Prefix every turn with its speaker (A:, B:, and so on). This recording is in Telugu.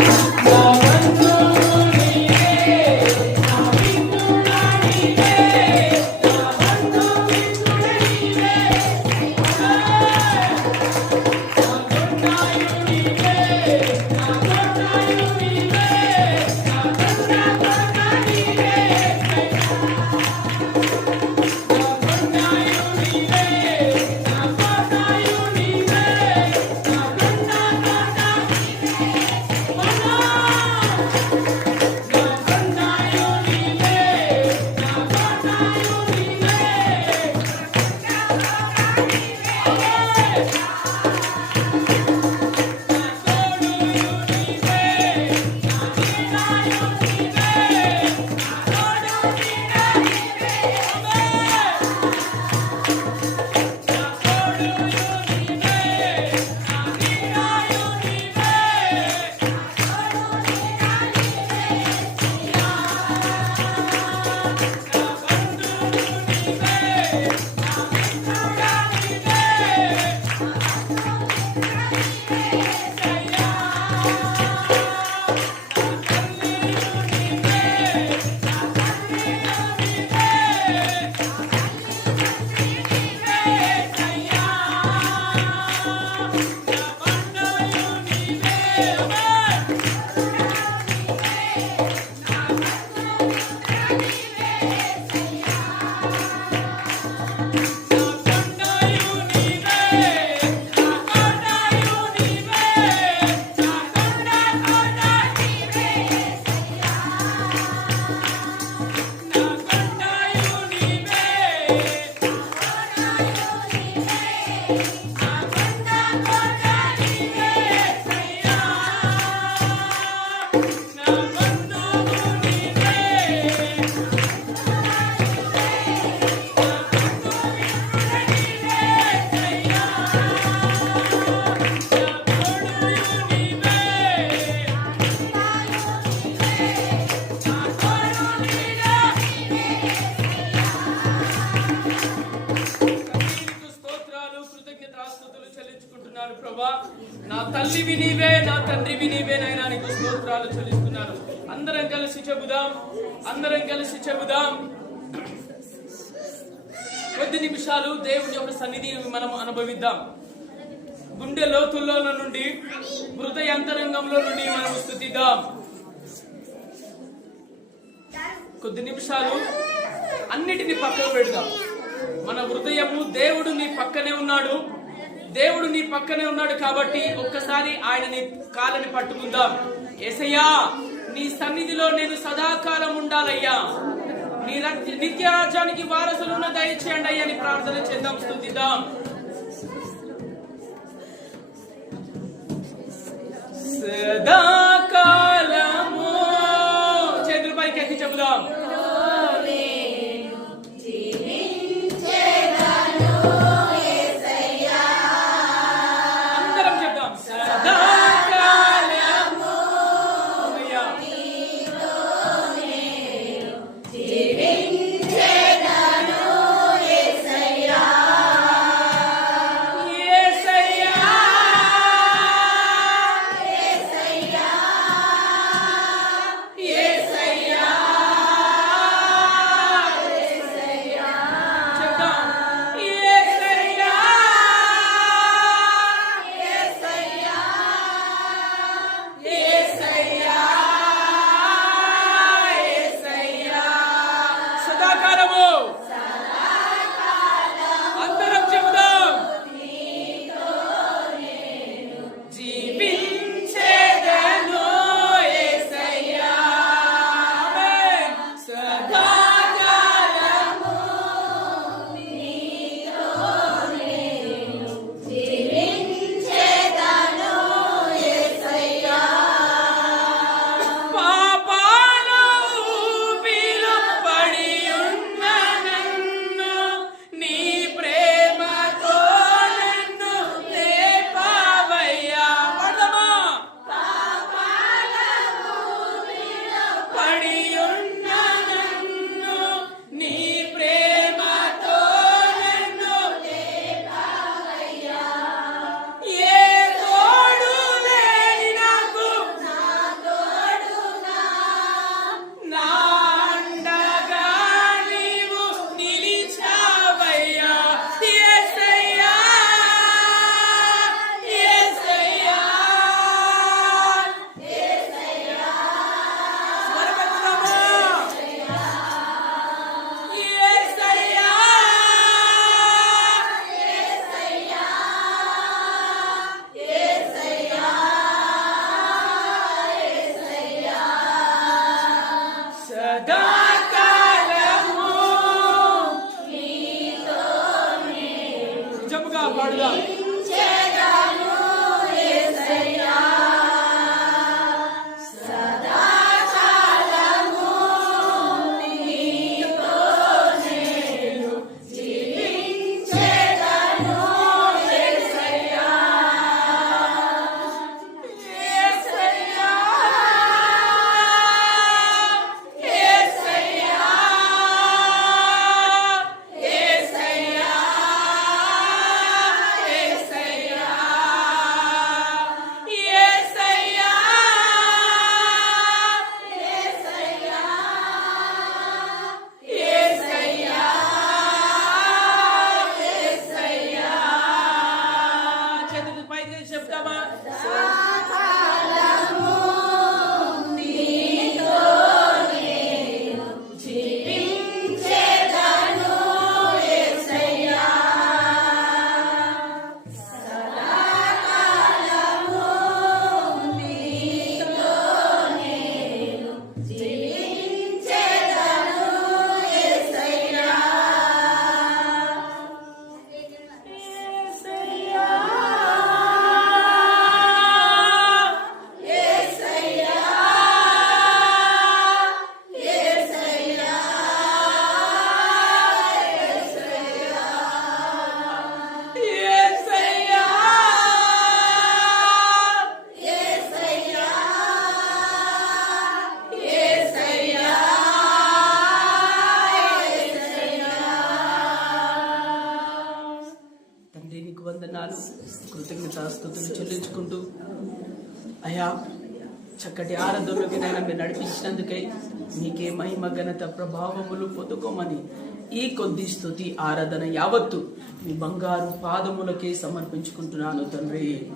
A: Thank you. చెల్లించుకుంటున్నాను ప్రభా నా తల్లివి నీవే నా తండ్రివి నీవే నైనా నీకు స్తోత్రాలు చెల్లిస్తున్నాను. అందరం కలిసి చెబుదాం అందరం కలిసి చెబుదాం. కొద్ది నిమిషాలు దేవుని యొక్క సన్నిధిని మనం అనుభవిద్దాం. గుండె లోతుల్లో నుండి హృదయ అంతరంగంలో నుండి మనం స్థుతిద్దాం. కొద్ది నిమిషాలు అన్నిటిని పక్కన పెడదాం. మన హృదయము దేవుడు నీ పక్కనే ఉన్నాడు. దేవుడు నీ పక్కనే ఉన్నాడు కాబట్టి ఒక్కసారి ఆయన నీ కాలని పట్టుకుందాం. ఏసయ్యా నీ సన్నిధిలో నేను సదాకాలం ఉండాలయ్యా. నీ నిత్య రాజ్యానికి వారసులున్న దయచేయండి అయ్యా అని ప్రార్థన చేద్దాం స్థుతిద్దాం సదా Go! అయా చక్కటి ఆరాధనలోకి నైనా మీరు నడిపించినందుకై నీకే మహిమ ఘనత ప్రభావములు పొందుకోమని ఈ కొద్ది స్థుతి ఆరాధన యావత్తు మీ బంగారు పాదములకే సమర్పించుకుంటున్నాను తండ్రి.